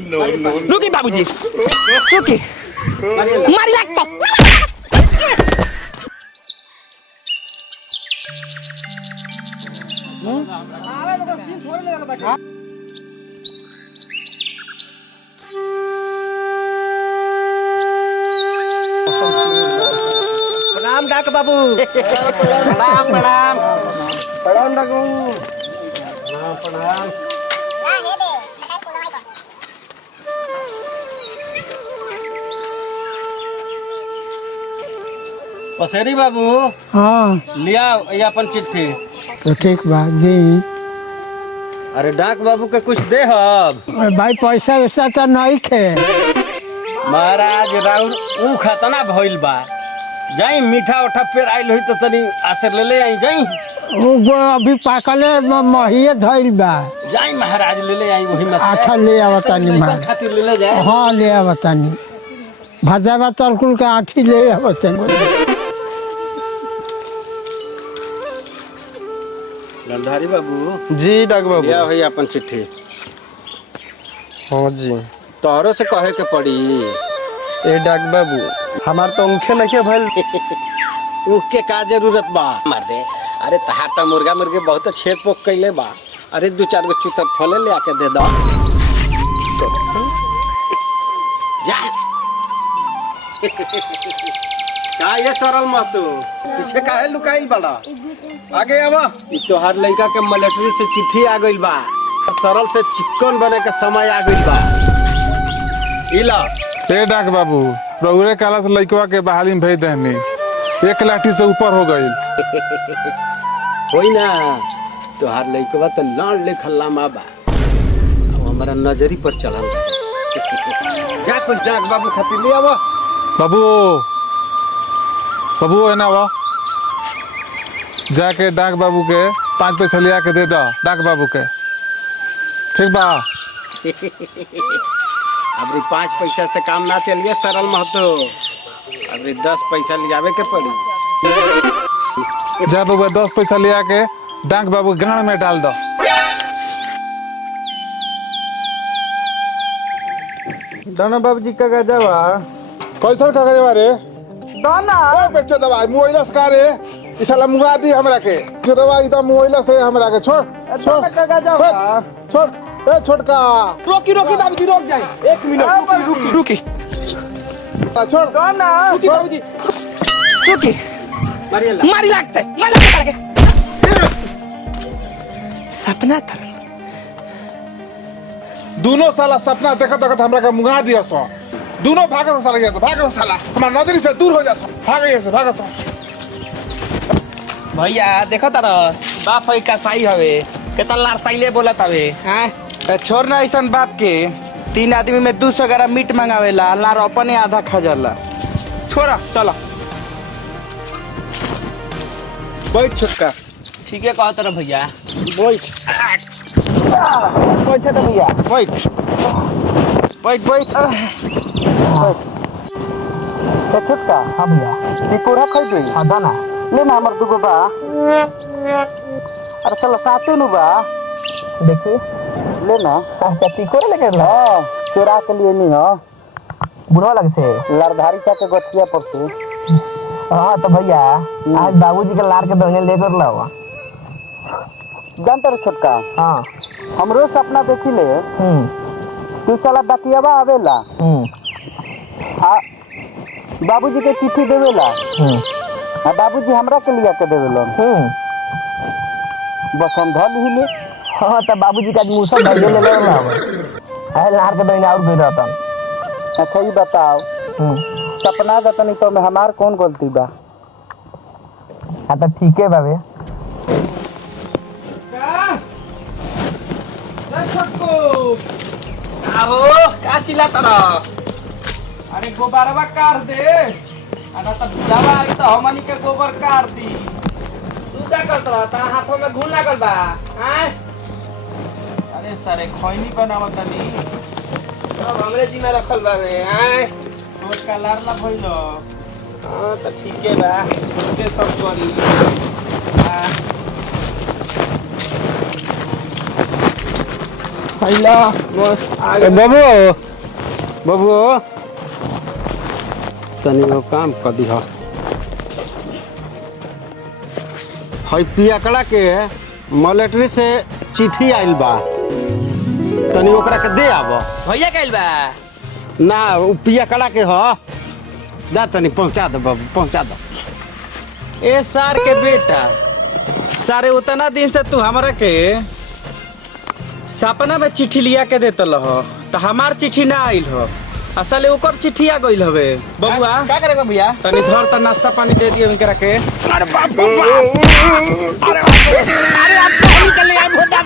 रुकी बाबूजी रुकी मारी लागतो प्रणाम डाक बाबू। प्रणाम प्रणाम प्रणाम डाकू। प्रणाम प्रणाम। पसेरी बाबू। हाँ लिया ये अपन चिट्ठी। तो ठीक बा जी। अरे डाक बाबू के कुछ दे अब भाई पैसा वैसा तो नहीं खे। महाराज राउर ऊ खतना भइल बा। जाई मीठा उठा पेर आइल होई तो तनी आसर ले आई जाई। वो अभी पाकले महिए धइल बा। जाई महाराज ले आई वही में। आठा ले आवतानी मां खातिर ले जाए। हाँ ले आवतानी भजावा तरकुल के आठी ले आवतानी। गंधारी बाबू जी डाक बाबू। लिया भाई अपन चिट्ठी। हाँ जी तोहरो से कहे के पड़ी। ए डाक बाबू हमार तो उनखे नहीं भइल। उसके का जरूरत बा मार दे। अरे तहार तो मुर्गा मुर्गे बहुत छेड़ पोक कैले बा। अरे दो चार गो चूतर फले ले आके दे दो। जा का ये सरल महतो पीछे काहे लुकाइल बड़ा। आगे आवा। ई तोहार लड़का के मिलिट्री से चिट्ठी आ गइल बा। सरल से चिकन बने के समय आ गइल बा। इला ए डाक बाबू रउरे काला से लइकवा के बहाली में भेज देहनी। एक लाठी से ऊपर हो गई। होई ना तोहार लइकवा तो लाल लेखल लामा बा। अब हमारा नजरी पर चलल जा कुछ डाक बाबू खातिर ले आवा। बाबू बाबू है ना वा जाके डाक बाबू के 5 पैसा लिया के दे दो डाक बाबू के। ठीक बा। अबरी 5 पैसा से काम ना चलिए सरल महतो। अबरी 10 पैसा लियावे के पड़ी। जा बाबू 10 पैसा लिया के डाक बाबू के गाड़ में डाल दो। दाना बाबूजी का गजवा कैसा कागज बारे दाना ओए बेटा दवाई मोइलस का रे ई साला मुगा दी हमरा के जो दवाई तो मोइलस रे हमरा के छोड़ छोड़ का गजवा छोड़ ए छोटका रोकी रोकी बाबूजी रोक जाए 1 मिनट रुकी रुकी छोड़ दाना रुकी बाबूजी रुकी मारियला मारी लागते सपना था। दोनों साला सपना देखत देखत हमरा के मुगा दिया सो। दोनों भागत साला गया भागत साला हमार नजरी से दूर हो जा सो। भाग सो। भैया देखो तारा बाप है का साई हवे केतना लार साईले बोलत हवे। हां छोड़ ना ऐसन बाप के 3 आदमी में 200 ग्राम मीट मंगावेला लार अपने आधा खा जाला। छोड़ा चलो बैठ छोटका। ठीक है कहा तारा भैया बैठ बैठ तो भैया बैठ बैठ बैठ तो छोटका। हाँ भैया टिकोरा खाई दे। हाँ दाना ले ना हमर दुगो बा। अरे चलो साथे नु बा देखी ले ना। अच्छा टिकोरा लेके ला चोरा के लिए नहीं हो बुढ़वा लगे से लड़धारी चा के गठिया पर से। हाँ तो भैया आज बाबूजी के लार के दहने लेकर लावा। जानते रे छोटका। हाँ हमरो सपना देखी ले। तू साला बतियावा आवेला। बाबूजी के चिट्ठी देवेला। बाबूजी हमरा के लिया के देवेला। बस हम धल ही ले। हाँ तो बाबूजी का मुसा धल ले ले ना है लार के दहने और गई रहता। अच्छा ये बताओ सपना गतनी तो में हमार कौन गलती बा। हाँ तो ठीक है बाबे। आओ का चिल्ला तारा। अरे गोबरवा काट दे। अरे तो दवा आई तो हमनी के गोबर काट दी। तू क्या करत रहा तारा हाथों में घून लागल बा। हैं अरे सारे खैनी बनावत तनी सब हमरे जिम्मे रखल बा रे। हैं रोज का लारला भइलो। हां तो ठीक है बा के सब करी। फैला बाबू बाबू तनी वो काम कर दी हई पियकड़ा के मिलिट्री से चिट्ठी आइल बा तनी ओकरा के दे आब भैया कहल बा ना उ पियकड़ा के ह जा तनी पहुंचा दो बाबू पहुंचा दो ए सार के बेटा सारे उतना दिन से तू हमरा के सपना में चिट्ठी लिया के देत लह तो हमार चिट्ठी ना आइल हो असल ओकर चिट्ठी आ गइल हवे बबुआ का करेगा भैया तनी धर त नाश्ता पानी दे दियो इनकरा के अरे बाप रे बाप अरे बाप रे अरे आप निकल ले भोटा